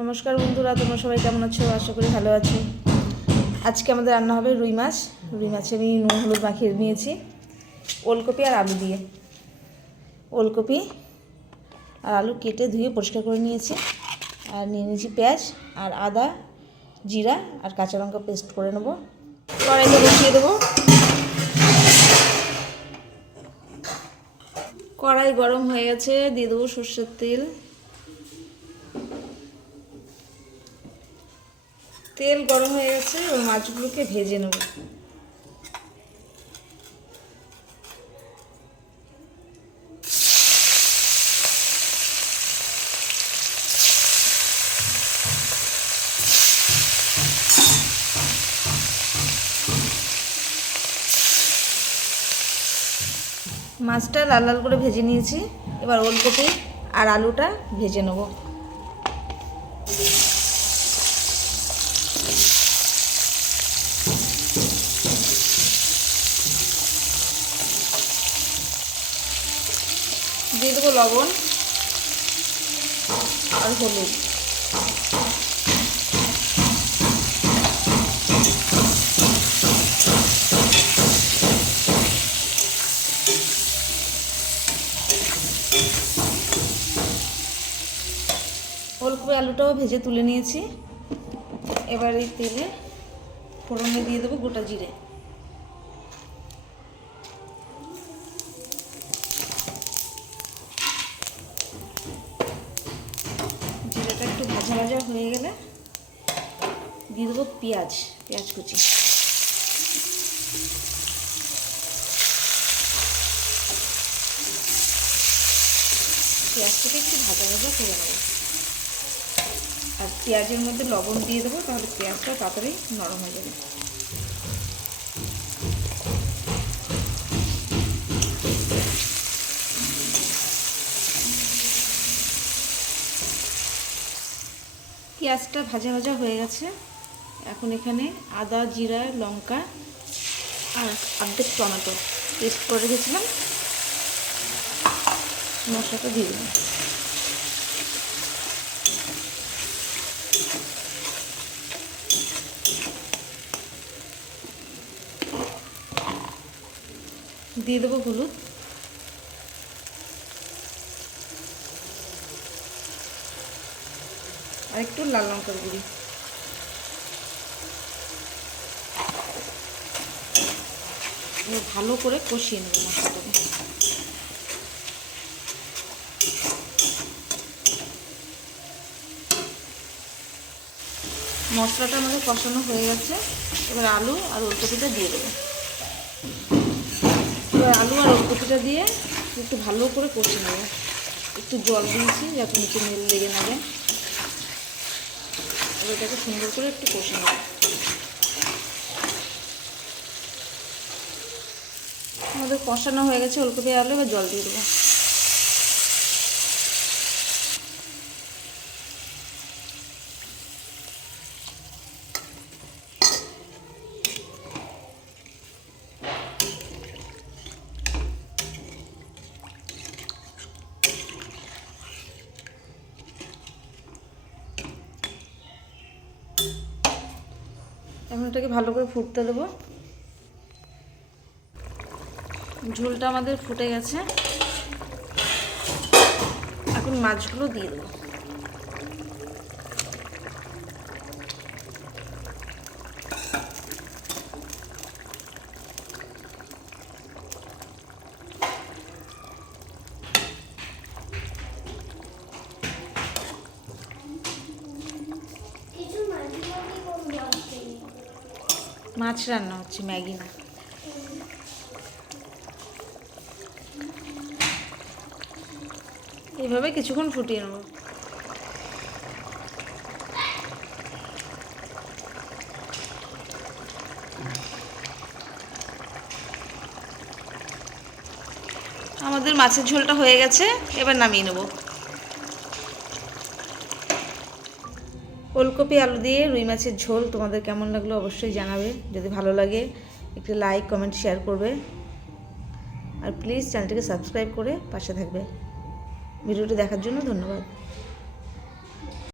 নমস্কার বন্ধুরা, তোমরা সবাই কেমন আছো? আশা করি ভালো আছো। আজকে আমাদের রান্না হবে রুই মাছ। রুই মাছে আমি নুন, হলুদ মাখিয়ে নিয়েছি। ওলকপি আর আলু দিয়ে। ওলকপি আর আলু কেটে ধুয়ে পরিষ্কার করে নিয়েছি। আর নিয়ে নিয়েছি পেঁয়াজ আর আদা, জিরা আর কাঁচা লঙ্কা পেস্ট করে নেব। কড়াইতে বসিয়ে দেবো। কড়াই গরম হয়ে গেছে। দিয়ে দেবো সর্ষের তেল। তেল গরম হয়ে গেছে ওই মাছগুলোকে ভেজে নেব। মাছটা লাল লাল করে ভেজে নিয়েছি, এবার ওলকপি আর আলুটা ভেজে নেব। দিয়ে দেবো লবণ আর হলুদ। ফুলকপি আলুটাও ভেজে তুলে নিয়েছি। এবার এই তেলে ফোড়নে দিয়ে দেবো গোটা জিরে। ভাজা ভাজা হয়ে গেলে দিয়ে দেবো পেঁয়াজ পেঁয়াজ কুচি। পেঁয়াজটাকে একটু ভাজা ভাজা করে নেব। আর পেঁয়াজের মধ্যে লবণ দিয়ে দেবো, তাহলে পেঁয়াজটা তাড়াতাড়ি নরম হয়ে যাবে। পেঁয়াজটা ভাজা ভাজা হয়ে গেছে। এখন এখানে আদা, জিরা, লঙ্কা আর অর্ধেক টমেটো পেস্ট করে রেখেছিলাম। মশলাটা দিয়ে দিলাম। দিয়ে দেবো হলুদ। আর একটু লাল লঙ্কার গুঁড়ি। ভালো করে কষিয়ে নেব মশলাটাকে। মশলাটা আমাদের কষানো হয়ে গেছে। এবার আলু আর ওলকপিটা দিয়ে দেবো। এবার আলু আর ওলকপিটা দিয়ে একটু ভালো করে কষে নেব। একটু জল দিয়েছি যাতে নিচে মেল লেগে না যায়। এবার এটাকে সুন্দর করে একটু কষে নেব। আমাদের কষানো হয়ে গেছে, ওলকপি আলু এবার জল দিয়ে দেবো। এখন এটাকে ভালো করে ফুটতে দেবো। ঝোলটা আমাদের ফুটে গেছে। এখন মাছগুলো দিয়ে দেবো। মাছ রান্না হচ্ছে, ম্যাগি না। এইভাবে কিছুক্ষণ ফুটিয়ে নেব। আমাদের মাছের ঝোলটা হয়ে গেছে, এবার নামিয়ে নেব। ওলকপি, আলু দিয়ে রুই মাছের ঝোল তোমাদের কেমন লাগল অবশ্যই জানাবে। যদি ভালো লাগে, একটু লাইক কমেন্ট শেয়ার করবে। আর প্লিজ চ্যানেলটিকে সাবস্ক্রাইব করে পাশে থাকবে। ভিডিওটি দেখার জন্য ধন্যবাদ।